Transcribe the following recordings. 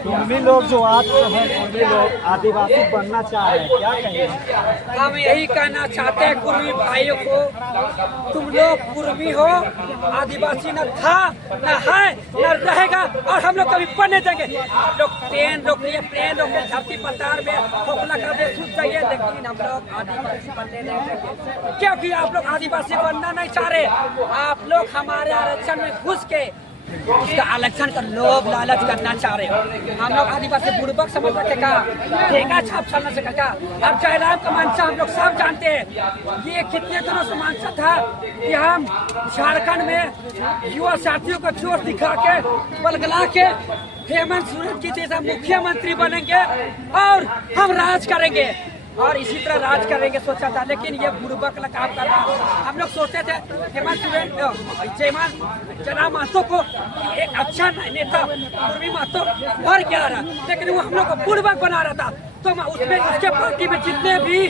कुर्मी लोग जो आज हैं, कुर्मी लोग आदिवासी बनना चाह रहे हैं, क्या कहेंगे? हम यही कहना चाहते हैं कुर्मी भाइयों को, तुम लोग कुर्मी हो, आदिवासी न था न है न रहेगा और हम लोग कभी बनने देंगे। आप लोग ट्रेन रोकिए, ट्रेन रोके धरती पतार में खोखला कर दे सूझ जाइए, लेकिन हम लोग आदिवासी बनने नहीं देंगे, क्योंकि आप लोग आदिवासी बनना नहीं चाह रहे। आप लोग हमारे आरक्षण में घुस के उसका आरक्षण का लोभ लालच करना चाह रहे हो। हम लोग आदिवासी बुड़बक समझ रखेगा, ठेका छाप चलना सकेगा। अब जयराम का मंशा हम लोग सब जानते हैं। ये कितने दिनों से मंशा था कि हम झारखंड में युवा साथियों को जोर दिखा के बलगला के हेमंत सोरेन की जैसा मुख्यमंत्री बनेंगे और हम राज करेंगे और इसी तरह राज करेंगे सोचा था, लेकिन ये बुड़बक का काम कर रहा। हम लोग सोचते थे हेमंत सोरेन जयराम महतो को एक अच्छा नेता कुर्मी महतो भर के आ रहा, लेकिन वो हम लोग को बुड़बक बना रहा था। तो उसमें उसके पार्टी में जितने भी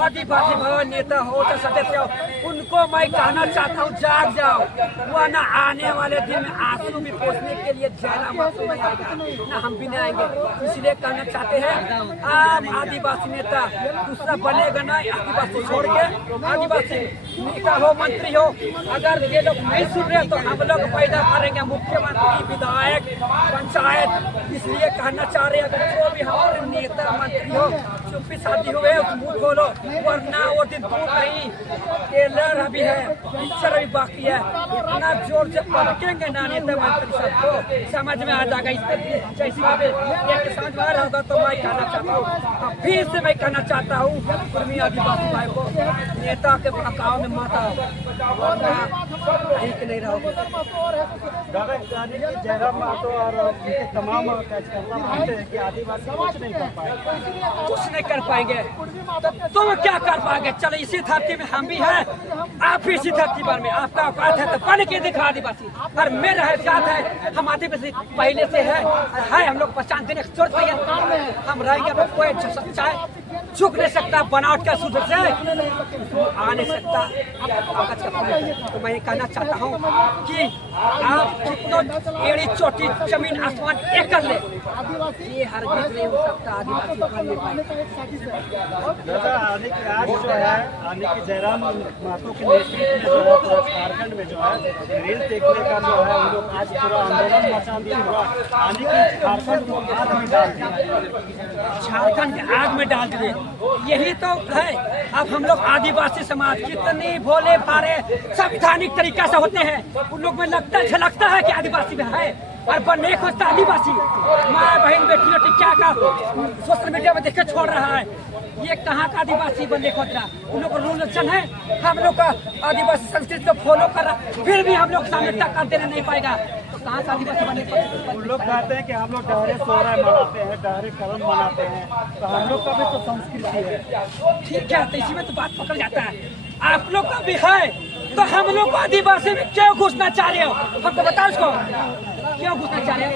आदिवासी भवन नेता हो तो सदस्य हो, उनको मैं कहना चाहता हूँ जाग जाओ, वरना आने वाले दिन में आंसू भी पोंछने के लिए जयराम महतो नहीं आएगा, ना हम भी नहीं आएंगे। इसलिए कहना चाहते हैं आम आदिवासी नेता दूसरा बनेगा ना, आदिवासी छोड़ के आदिवासी नेता हो, मंत्री हो। अगर ये लोग नहीं सुन रहे तो हम लोग पैदा करेंगे मुख्यमंत्री, विधायक, पंचायत। इसलिए कहना चाह रहे हैं अगर जो भी हमारे नेता मंत्री हो चुप्पी शादी हुए मुँह खोलो, वरना वो दिन दूर नहीं। टेलर अभी है, पिक्चर अभी बाकी है। इतना जोर से पलकेंगे ना नेता मंत्री सबको समझ में आ जाएगा। इस पर जैसी समझ में आ रहा होगा तो मैं कहना चाहता हूँ, फिर से मैं कहना चाहता हूँ कुर्मी आदिवासी भाई को, नेता के भड़काव में मत आओ, वरना ठीक नहीं रहोगे। जयराम महतो और उनके तमाम कार्यकर्ता मानते हैं कि आदिवासी कुछ नहीं कर पाएंगे, कुछ नहीं कर पाएंगे तो तुम क्या कर पाएंगे? चलो इसी धरती में हम भी हैं, आप भी इसी धरती पर में, आपका औकात है तो बन के दिखा आदिवासी। और मेरा हैसियत है, हम आदिवासी पहले से है हम लोग पहचान देने छोड़ पाएंगे। हम रहेंगे तो कोई सच्चाई झुक नहीं सकता, बनावट का सूत्र से आ नहीं सकता। तो मैं कहना चाहता हूँ कि आप कितनों एड़ी चोटी जमीन आसमान एक कर ले, ये हर नहीं हो सकता आदिवासी बन नहीं पाएगा। आने की आज जो है, आने की जयराम महतो के नेतृत्व में जो है झारखंड में जो है रेल देखने का जो है उन लोग आज पूरा आंदोलन मचा दिया हुआ, आने की झारखंड को आग में डाल दिया, झारखंड के आग में डाल दिए। यही तो है। अब हम लोग आदिवासी समाज कितनी भोले भाले संवैधानिक तरीका से होते हैं, उन लोग में झलकता है कि आदिवासी में है और बनने खोजता आदिवासी। माँ बहन बेटी बेटी क्या का सोशल मीडिया में देख के छोड़ रहा है, ये कहाँ का आदिवासी बनने खोज रहा। उन लोग का रूल है, हम लोग का आदिवासी संस्कृति को फॉलो कर रहा, फिर भी हम लोग सामने टक्कर देने नहीं पाएगा। तो कहाँ से आदिवासी बनने खोज? उन लोग कहते हैं कि हम लोग डहरे सोहरा मनाते हैं, डहरे कर्म मनाते हैं, तो हम लोग का भी तो संस्कृति है। ठीक है, तो इसी में तो बात पकड़ जाता है। आप लोग का भी है तो हम लोग आदिवासी में क्यों घुसना चाह रहे हो? हमको बताओ उसको, क्यों घुसना चाह रहे हो?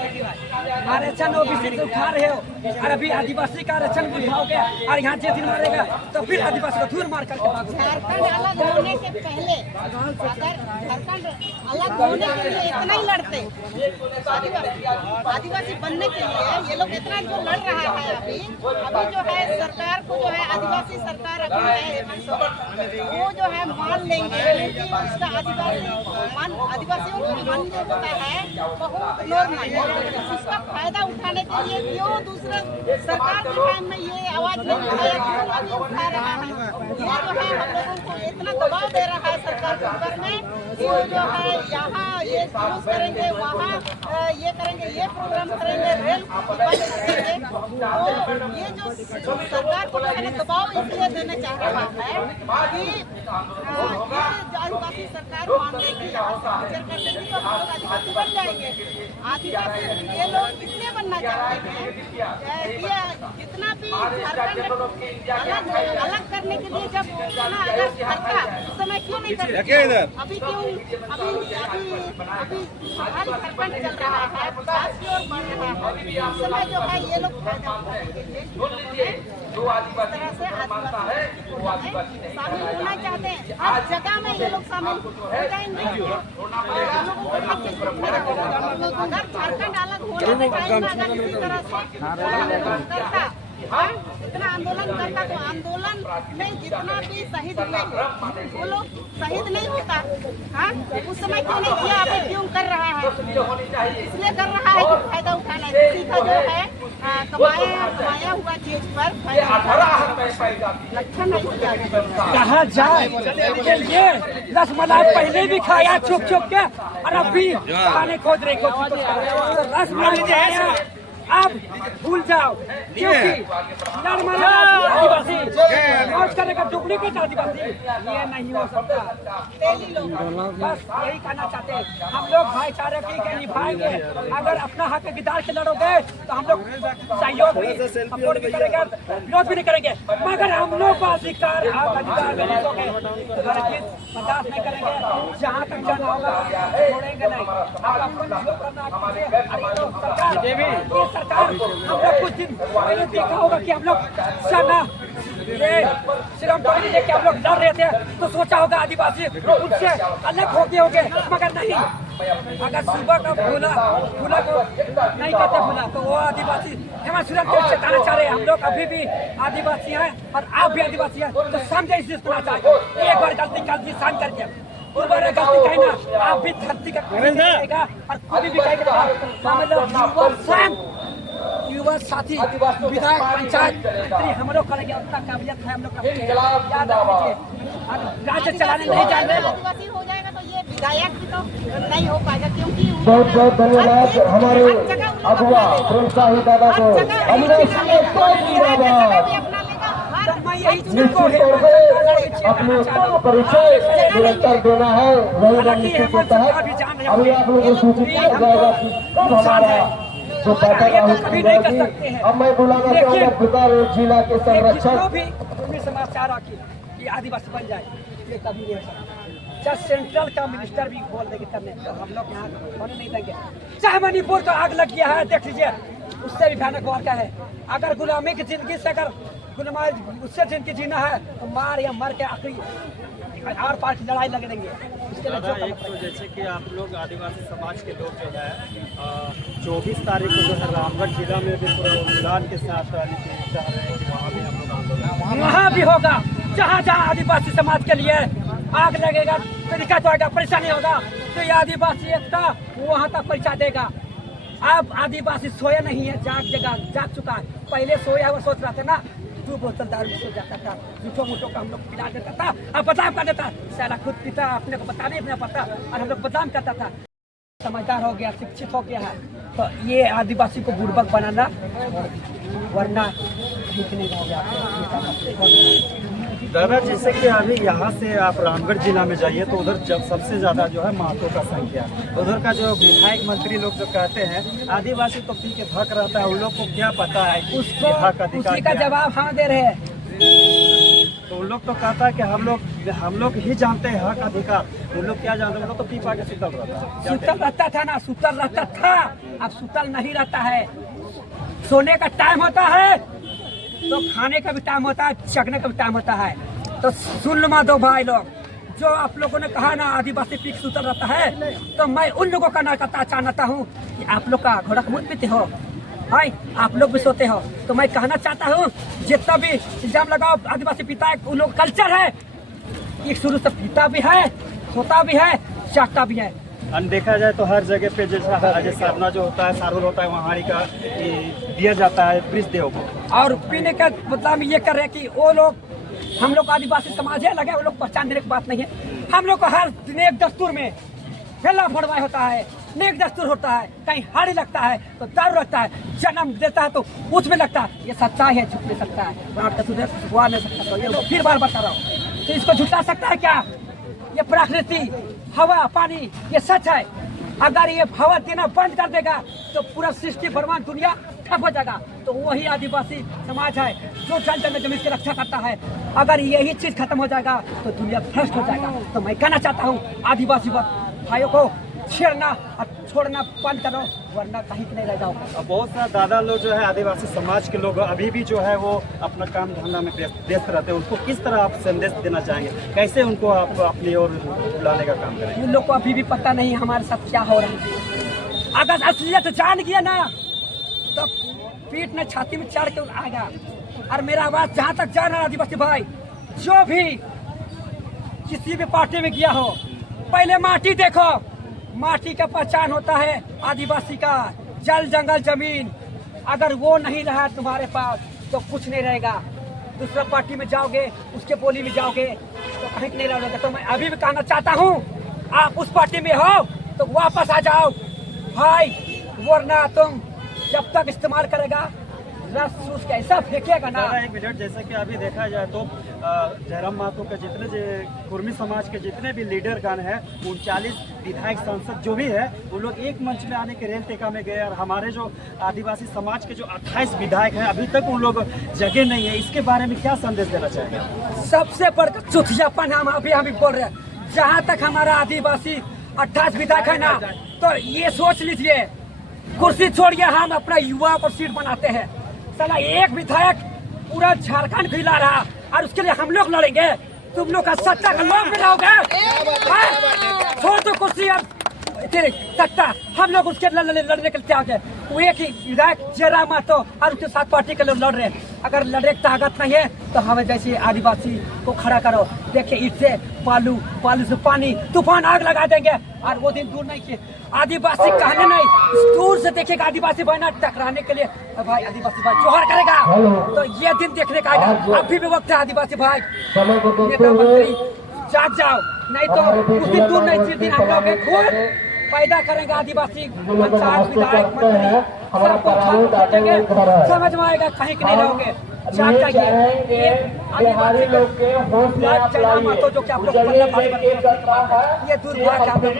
आरक्षण ओबीसी से उठा रहे हो और अभी आदिवासी का आरक्षण उठाओगे और यहाँ जे दिन मारेगा तो फिर आदिवासी को धूल मार करके भागोगे। झारखंड अलग होने के पहले अगर झारखंड अलग होने के लिए इतना ही लड़ते, आदिवासी बनने के लिए ये लोग इतना जो लड़ रहा है अभी जो है सरकार को जो है आदिवासी सरकार अभी है हेमंत सोरेन, वो जो है मान लेंगे कि उसका आदिवासियों का मन जो होता है बहुत लोग इसका फायदा उठाने के लिए क्यों दूसरा सरकार के टाइम में ये आवाज नहीं उठाया, क्यों अभी उठा रहा है? ये जो है हम लोगों को इतना दबाव दे रहा है सरकार के ऊपर में, वो जो है यहाँ ये जुलूस करेंगे, वहाँ ये करेंगे, ये प्रोग्राम करेंगे, रेल बंद करेंगे। तो ये जो सरकार को जो है दबाव इसलिए देने चाह रहा है कि आदिवासी सरकार मानने की यहाँ से विचार कर लेगी तो हम लोग आदिवासी बन जाएंगे। आदिवासी ये लोग इसलिए बनना चाहते हैं कि जितना भी झारखंड अलग करने के लिए जब उतना अलग हल्का उस समय क्यों नहीं करते? अभी क्यों अभी झारखंड चल रहा है, विकास की ओर बढ़ रहा है, उस समय जो है ये लोग फायदा उठाने के लिए इस तरह से आदिवासी शामिल होना चाहते हैं। हर जगह में ये लोग शामिल हो जाएंगे और हम लोगों को अगर झारखंड अलग होने के टाइम में अगर इसी तरह से आंदोलन करता, हाँ, इतना आंदोलन करता तो आंदोलन में जितना भी शहीद हुए वो लोग शहीद नहीं होता। हाँ, उस समय क्यों नहीं किया, अभी क्यों कर रहा है? इसलिए कर रहा है कि फायदा उठाना है, किसी का जो है कमाया हुआ चीज पर लक्षण नहीं। कहा जाए ये रसमलाई पहले भी खाया छुप छुप के और अब भी खाने खोज रहे रसमलाई खाया, अब भूल जाओ क्योंकि नॉर्मल आदिवासी मौज करेगा, डुप्लीकेट आदिवासी ये नहीं हो सकता। बस यही कहना चाहते हैं हम लोग भाईचारे की निभाएंगे। अगर अपना हक गिदार के लड़ोगे तो हम लोग सहयोग भी सपोर्ट भी करेंगे, विरोध भी नहीं करेंगे, मगर हम लोग का अधिकार अधिकार में नहीं बर्दाश्त नहीं करेंगे। जहाँ तक जाना होगा छोड़ेंगे नहीं। सरकार हम लोग कुछ दिन पहले देखा होगा कि हम लोग सेना ये श्रम करने लेके हम लोग लड़ रहे थे तो सोचा होगा आदिवासी उनसे अलग हो गए होंगे, मगर नहीं। अगर सुबह का फूला को नहीं कहते फूला तो वो आदिवासी हेमंत सोरेन को चेताना चाह रहे हैं। हम लोग अभी भी आदिवासी हैं और आप भी आदिवासी हैं, तो समझे इस चीज को चाहिए। एक बार गलती कर दी शान करके दोबारा गलती कहीं ना, आप भी धरती का कहेगा और खुद भी कहेगा। युवा साथी विधायक पंचायत मंत्री हम लोग करेंगे, उतना काबिलियत है हम लोग का, याद रखिए। राज्य चलाने नहीं जान रहे आदिवासी हो जाएगा तो ये विधायक भी तो नहीं हो पाएगा, क्योंकि बहुत बहुत धन्यवाद हमारे अगुआ प्रोत्साही दादा को। निश्चित तौर पर अपने परिचय निरंतर देना है, वही रणनीति के तहत अभी आप लोगों को सूचित किया जाएगा कि कब हमारा जो बैठक आयोजित। अब मैं बुलाना चाहूँगा बुकारो जिला के संरक्षक समाचार कि आदिवासी बन जाए, ये कभी नहीं हो सकता। चाहे सेंट्रल का मिनिस्टर भी बोल देंगे करने तो हम लोग यहाँ होने नहीं देंगे। चाहे मणिपुर तो आग लग गया है, देख लीजिए, उससे भी भयानक वार का है। अगर गुलामी की जिंदगी से अगर गुलामी उससे जिंदगी जीना है तो मार या मर के आखिरी आर पार की लड़ाई लगे देंगे। एक तो जैसे कि आप लोग आदिवासी समाज के लोग जो है 24 तारीख को जो है रामगढ़ जिला में भी पूरा उद्यान के साथ चाह रहे हैं कि वहाँ भी हम लोग आंदोलन वहाँ भी होगा। जहाँ जहाँ आदिवासी समाज के लिए आग लगेगा, तरीका तो आएगा, परेशानी होगा, तो ये आदिवासी एकता वहाँ तक पहुँचा देगा। अब आदिवासी सोया नहीं है, जाग चुका है। पहले सोया हुआ सोच रहा था ना, 2 बोतल दारू सो जाता था, झूठो मूठो का हम लोग पिला देता था और बदनाम कर देता। सारा खुद पीता, अपने को बता नहीं अपना पता, और हम लोग बदनाम करता था। समझदार हो गया, शिक्षित हो गया है, तो ये आदिवासी को बुर्बक बनाना, वरना ठीक नहीं हो गया। दादा जैसे कि अभी यहाँ से आप रामगढ़ जिला में जाइए तो उधर जब सबसे ज्यादा जो है महतो का संख्या, उधर का जो विधायक मंत्री लोग जो कहते हैं आदिवासी तो पी के थक रहता है, उन लोग को क्या पता है उसको उसी का जवाब हम दे रहे हैं। तो उन लोग तो कहता है कि हम लोग ही जानते हैं हक अधिकार, उन लोग क्या जानते हैं, वो तो पी पा के सुतल रहता था ना, सुतल रहता था, अब सुतल नहीं रहता है। सोने का टाइम होता है तो खाने का भी टाइम होता है, जगने का भी टाइम होता है। तो सुन लो दो भाई लोग, जो आप लोगों ने कहा ना आदिवासी पीक सुतल रहता है, तो मैं उन लोगों का ना चाहता हूँ कि आप लोग का घोड़ा मुँह पीते हो भाई, आप लोग भी सोते हो। तो मैं कहना चाहता हूँ जितना भी इल्जाम लगाओ आदिवासी पिता है, उन लोग कल्चर है, एक शुरू से पीता भी है, सोता भी है, जागता भी है। देखा जाए तो हर जगह पे जैसा सारना जो होता है, सारुल होता है, वहाँ का दिया जाता है ब्रिज देव को, और पीने का बदलाव ये कर रहे हैं कि वो लोग हम लोग आदिवासी समाज है लगे, वो लोग पहचान देने की बात नहीं है। हम लोग को हर नेक दस्तूर में फैला फड़वाई होता है, नेक दस्तूर होता है, कहीं हाड़ी लगता है तो दारू लगता है, जन्म देता है तो उसमें लगता है। ये सच्चाई है, झूठ नहीं सकता है, हुआ नहीं सकता। तो ये फिर बार बता रहा हूँ, तो इसको झुटला सकता है क्या? ये प्रकृति, हवा, पानी, ये सच है। अगर ये हवा देना बंद कर देगा तो पूरा सृष्टि ब्रह्मांड दुनिया ठप हो जाएगा। तो वही आदिवासी समाज है जो जल जल में जमीन की रक्षा करता है। अगर यही चीज खत्म हो जाएगा तो दुनिया भ्रष्ट हो जाएगा। तो मैं कहना चाहता हूँ आदिवासी भाइयों को छेड़ना और छोड़ना बंद करो, वरना कहीं नहीं रह जाओ। बहुत सारे दादा लोग जो है आदिवासी समाज के लोग अभी भी जो है वो अपना काम धंधा में व्यस्त रहते हैं, उनको किस तरह आप संदेश देना चाहेंगे, कैसे उनको आप अपनी ओर बुलाने का काम करें? उन लोग को अभी भी पता नहीं हमारे साथ क्या हो रहा है। अगर असलियत जान गया ना तो पीठ ने छाती में चढ़ के आएगा। और मेरा आवाज जहाँ तक जा रहा है आदिवासी भाई, जो भी किसी भी पार्टी में गया हो, पहले माटी देखो। माटी का पहचान होता है आदिवासी का, जल जंगल जमीन। अगर वो नहीं रहा तुम्हारे पास तो कुछ नहीं रहेगा। दूसरा पार्टी में जाओगे, उसके बोली में जाओगे तो कहीं नहीं रहोगे। तो मैं अभी भी कहना चाहता हूँ, आप उस पार्टी में हो तो वापस आ जाओ भाई, वरना तुम जब तक इस्तेमाल करेगा रस चूस के ऐसा फेंकेगा ना। एक मिनट, जैसे कि अभी देखा जाए तो जयराम महतो के जितने कुर्मी समाज के जितने भी लीडरगण हैं, 39 विधायक सांसद जो भी है, वो लोग एक मंच में आने के रेल टेका में गए। और हमारे जो आदिवासी समाज के जो 28 विधायक हैं, अभी तक उन लोग जगह नहीं है। इसके बारे में क्या संदेश देना चाहेंगे? सबसे बढ़कर चुतियापन हम अभी बोल रहे हैं। जहाँ तक हमारा आदिवासी 28 विधायक है ना, तो ये सोच लीजिए, कुर्सी छोड़िए, हम अपना युवा पर सीट बनाते हैं। साला एक विधायक पूरा झारखंड खिला रहा और उसके लिए हम लोग लड़ेंगे। तुम लोग का सत्ता का लोग में रहोगे। छोड़ दो कुर्सी और सत्ता, हम लोग उसके लड़ने के लिए तैयार हैं। वो एक ही विधायक जयराम महतो और उसके साथ पार्टी के लोग लड़ रहे हैं। अगर लड़ने की ताकत नहीं है तो हमें जैसे आदिवासी को खड़ा करो। देखिए, ईट से बालू, बालू से पानी, तूफान आग लगा देंगे। और वो दिन दूर नहीं किए, आदिवासी कहने नहीं, दूर से देखेगा आदिवासी भाई ना टकराने के लिए भाई आदिवासी भाई जोहर करेगा। तो ये दिन देखने का आएगा। अभी भी वक्त है आदिवासी भाई, नेता मंत्री जाग जाओ, नहीं तो उस दिन दूर नहीं, जिस दिन हम लोग खुद पैदा करेंगे आदिवासी पंचायत विधायक मंत्री सबको उठाएंगे। समझ में आएगा, कहीं के नहीं रहोगे। जाग जाइए। आदिवासी लोग जयराम महतो जो कि आप लोग ये दुर्भाग्य